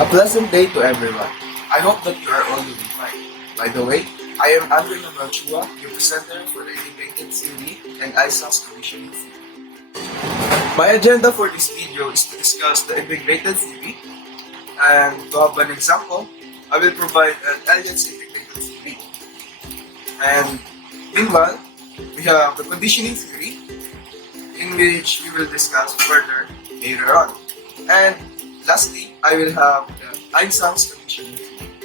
A pleasant day to everyone. I hope that you are all doing fine. By the way, I am Andrew Namalchua, your presenter for the Integrated Theory and Eysenck's Commissioning Theory. My agenda for this video is to discuss the Integrated Theory, and to have an example, I will provide an Elliott's Integrated Theory. And meanwhile, we have the Conditioning Theory, in which we will discuss further later on. And lastly, I will have the Eysenck's Commissioning Theory.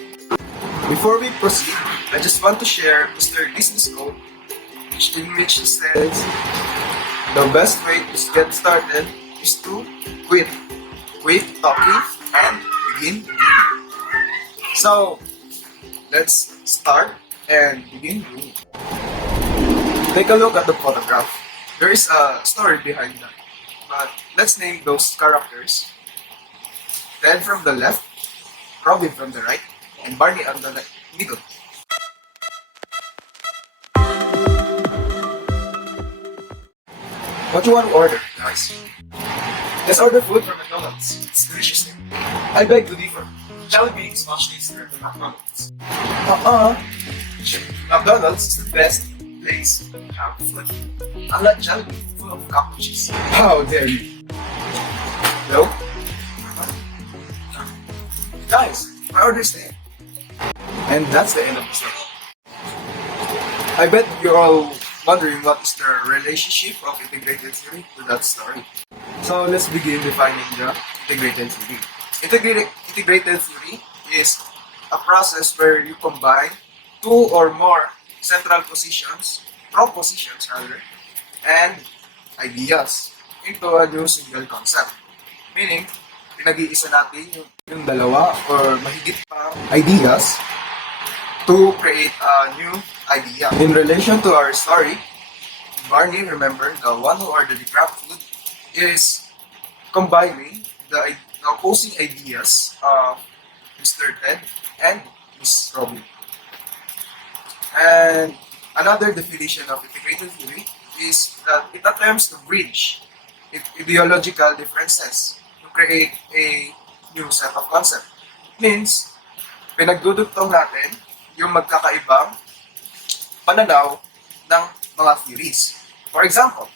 Before we proceed, I just want to share Mr. Business Code, in which it says, the best way to get started is to quit. Quit talking and begin doing. So, let's start and begin doing. Take a look at the photograph. There is a story behind that. But let's name those characters. Ted from the left, Robin from the right, and Barney on the middle. What you want to order, guys? Let's order food from McDonald's. It's delicious there. I beg to differ. Jollibee is much tastier than McDonald's. McDonald's is the best place to have food. Unlike Jollibee, full of cockroaches. How dare you? No? Guys, my order is there. And that's the end of the story. I bet you're all wondering what is the relationship of integrated theory to that story. So let's begin defining the integrated theory. Integrated theory is a process where you combine two or more central propositions and ideas into a new single concept. Meaning, pinag-iisa natin yung dalawa or mahigit pa ideas to create a new idea. In relation to our story, Barney, remember, the one who ordered the crab food, is combining the opposing ideas of Mr. Ted and Miss Robin. And another definition of integrated theory is that it attempts to bridge ideological differences to create a new set of concepts. Means, pinagdudugtong natin yung magkakaibang pananaw ng mga theories. For example,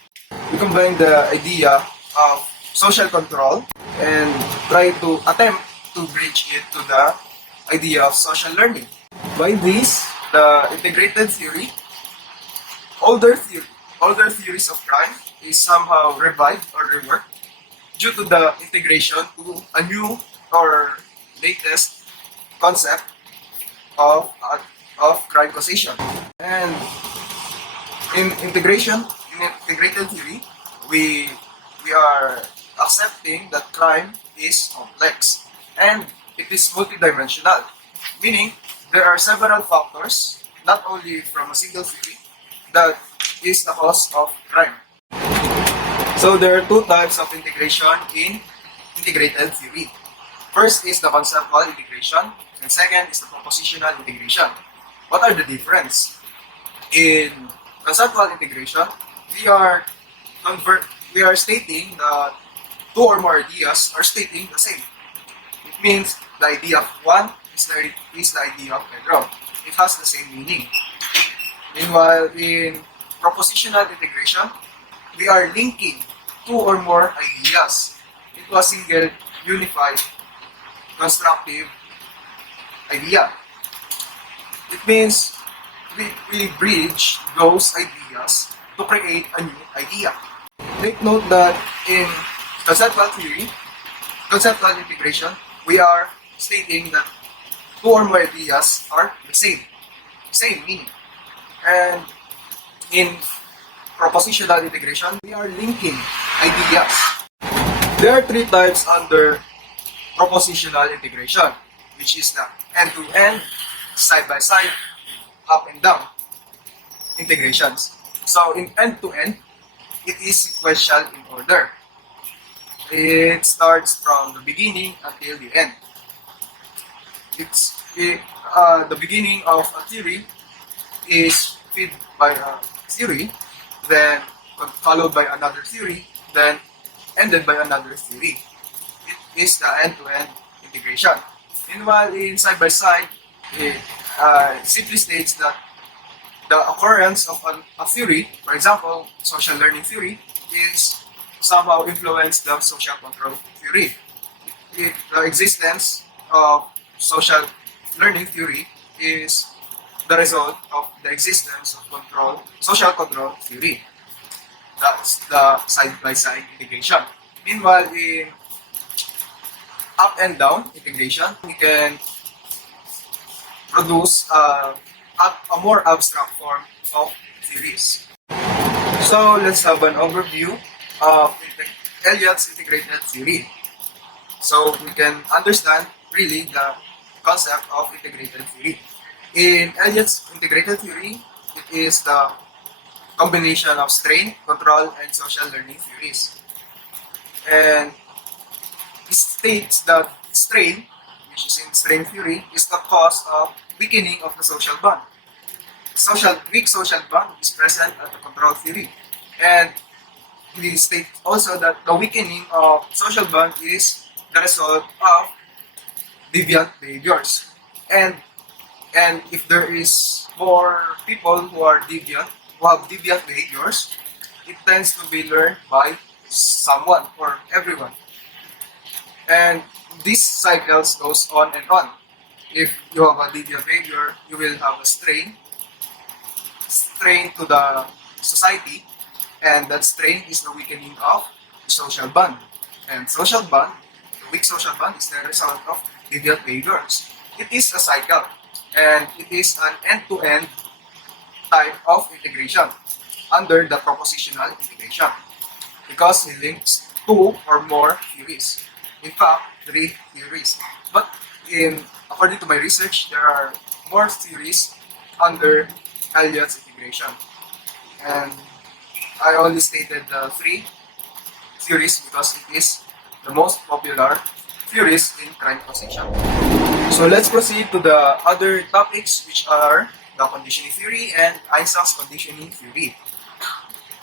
we combine the idea of social control and try to attempt to bridge it to the idea of social learning. By this, the integrated theory, older theories of crime is somehow revived or reworked due to the integration to a new or latest concept of crime causation. And in integrated theory, we are accepting that crime is complex and it is multidimensional, meaning there are several factors, not only from a single theory, that is the cause of crime. So there are two types of integration in integrated theory. First is the conceptual integration, and second is the propositional integration. What are the difference? In conceptual integration, we are stating that two or more ideas are stating the same. It means the idea of one is the idea of background. It has the same meaning. Meanwhile, in propositional integration, we are linking two or more ideas into a single unified constructive idea. It means we bridge those ideas to create a new idea. Take note that in conceptual integration, we are stating that two or more ideas are the same meaning. And in propositional integration, we are linking ideas. There are three types under propositional integration, which is the end-to-end, side-by-side, up and down integrations. So in end-to-end, it is sequential in order. It starts from the beginning until the end. The beginning of a theory is fed by a theory, then followed by another theory, then ended by another theory. It is the end-to-end integration. Meanwhile, in side by side, it simply states that the occurrence of a theory, for example, social learning theory, is somehow influenced the social control theory. The existence of social learning theory is the result of the existence of social control theory. That's the side-by-side integration. Meanwhile, in up and down integration, we can produce a more abstract form of theories. So let's have an overview of Elliott's integrated theory. So we can understand really the concept of integrated theory. In Elliott's integrated theory, it is the combination of strain, control, and social learning theories. And it states that strain, which is in strain theory, is the cause of weakening of the social bond. Weak social bond is present at the control theory. And we state also that the weakening of social bond is the result of deviant behaviors. And if there is more people who have deviant behaviors, it tends to be learned by someone or everyone. And this cycles goes on and on. If you have a deviant behavior, you will have a strain to the society, and that strain is the weakening of the social bond. And social bond, the weak social bond, is the result of deviant behaviors. It is a cycle, and it is an end-to-end type of integration under the propositional integration because it links two or more theories. In fact, 3 theories. But according to my research, there are more theories under Elliott's integration. And I only stated the 3 theories because it is the most popular theories in crime causation. So let's proceed to the other topics, which are the conditioning theory and Eysenck's conditioning theory.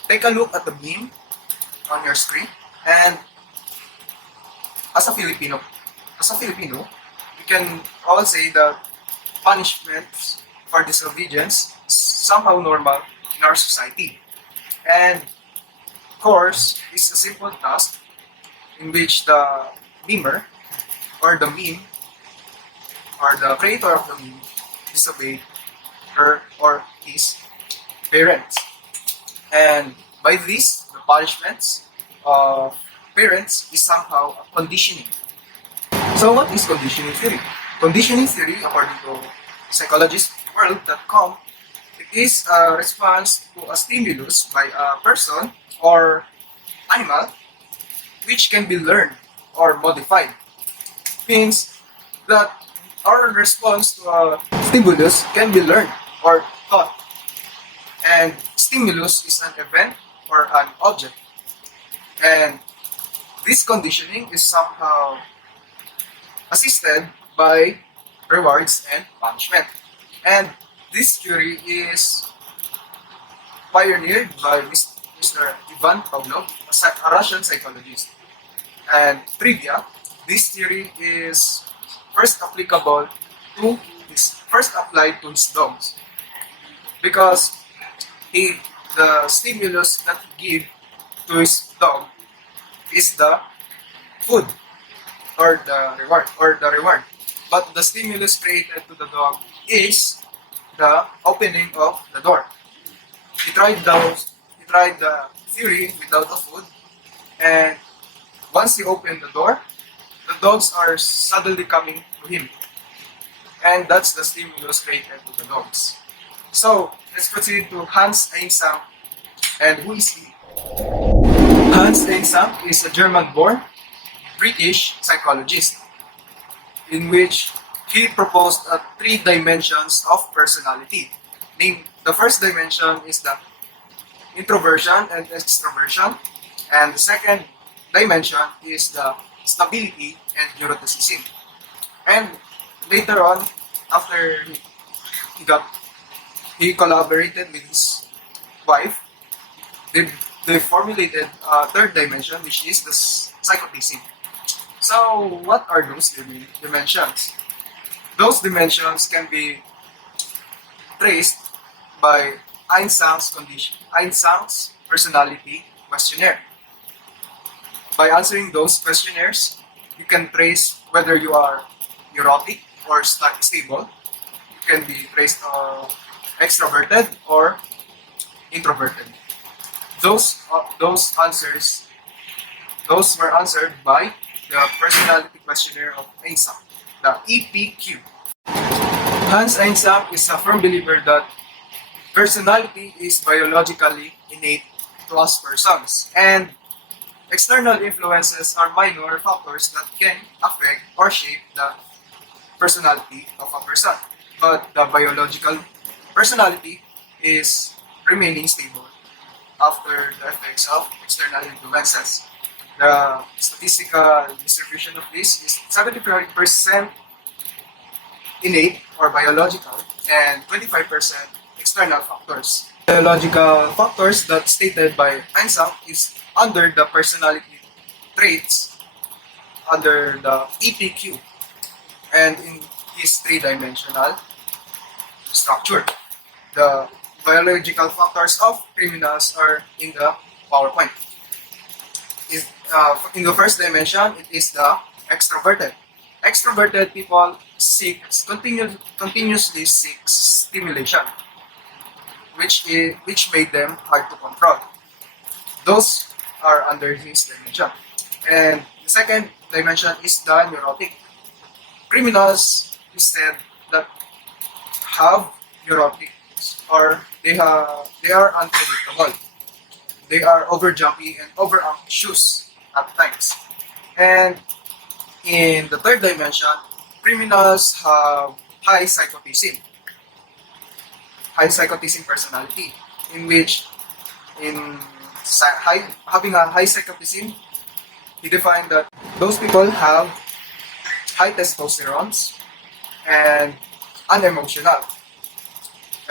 Take a look at the meme on your screen, and as a Filipino, we can all say that punishments for disobedience is somehow normal in our society. And of course, it's a simple task in which the memer or the meme or the creator of the meme disobeyed her or his parents. And by this, the punishments of parents is somehow a conditioning. So what is conditioning theory? Conditioning theory, according to psychologistworld.com, it is a response to a stimulus by a person or animal which can be learned or modified. Means that our response to a stimulus can be learned or taught. And stimulus is an event or an object. And this conditioning is somehow assisted by rewards and punishment. And this theory is pioneered by Mr. Ivan Pavlov, a Russian psychologist. And trivia, this theory is first applied to his dogs, because the stimulus that he gave to his dog is the food or the reward. But the stimulus created to the dog is the opening of the door. He tried the theory without the food, and once he opened the door, the dogs are suddenly coming to him. And that's the stimulus created to the dogs. So, let's proceed to Hans Eysenck. And who is he? Hans Eysenck is a German-born British psychologist in which he proposed 3 dimensions of personality. The first dimension is the introversion and extroversion, and the second dimension is the stability and neuroticism. And later on, after he collaborated with his wife, they formulated a third dimension, which is the psychoticism. So, what are those dimensions? Those dimensions can be traced by Eysenck's personality questionnaire. By answering those questionnaires, you can trace whether you are neurotic or stable. You can be traced extroverted or introverted. Those answers, those were answered by the personality questionnaire of Eysenck, the EPQ. Hans Eysenck is a firm believer that personality is biologically innate to us persons, and external influences are minor factors that can affect or shape the personality of a person. But the biological personality is remaining stable after the effects of external influences. The statistical distribution of this is 75% innate or biological and 25% external factors. Biological factors that stated by Eysenck is under the personality traits under the EPQ and in his three-dimensional structure. The biological factors of criminals are in the PowerPoint. In the first dimension, it is the extroverted. Extroverted people continuously seek stimulation, which made them hard to control. Those are under his dimension. And the second dimension is the neurotic. Criminals instead that have neurotic or they are unpredictable. They are over jumpy and over anxious at times. And in the third dimension, criminals have high psychotism personality, in which having a high psychotism, he defined that those people have high testosterone and unemotional.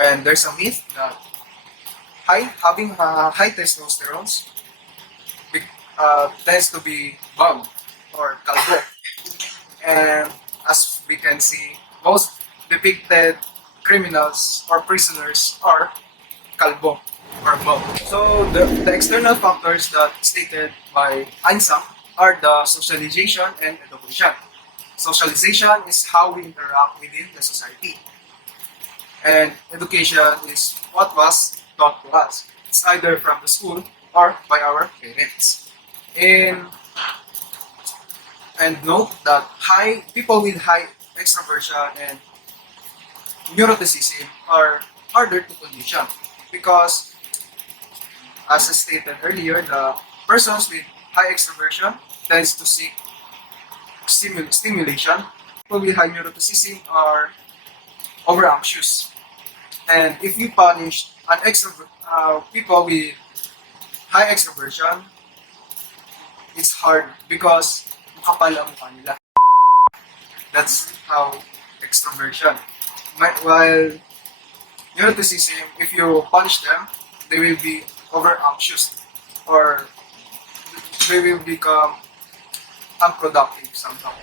And there's a myth that having a high testosterone tends to be bum or calvo. And as we can see, most depicted criminals or prisoners are calvo or bum. So the external factors that stated by Eysenck are the socialization and education. Socialization is how we interact within the society. And education is what was taught to us. It's either from the school or by our parents. And note that people with high extroversion and neuroticism are harder to condition because, as I stated earlier, the persons with high extroversion tends to seek stimulation. People with high neuroticism are over anxious. And if we punish people with high extroversion, it's hard because makapal ang mukha nila. That's how extroversion. While neuroticism, if you punish them, they will be over anxious or they will become unproductive somehow.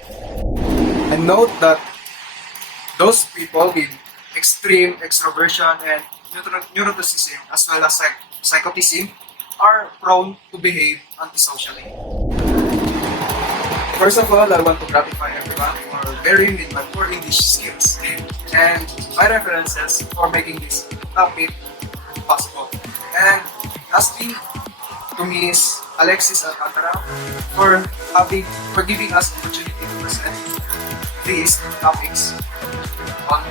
And note that those people with extreme extroversion and neuroticism as well as psychotism are prone to behave antisocially. First of all, I want to gratify everyone for bearing with my poor English skills and my references for making this topic possible. And lastly, to Ms. Alexis Alcantara for giving us opportunity to present these topics on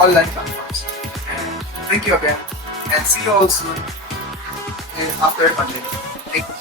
online platforms. And thank you again, and see you all soon after pandemic. Thank you.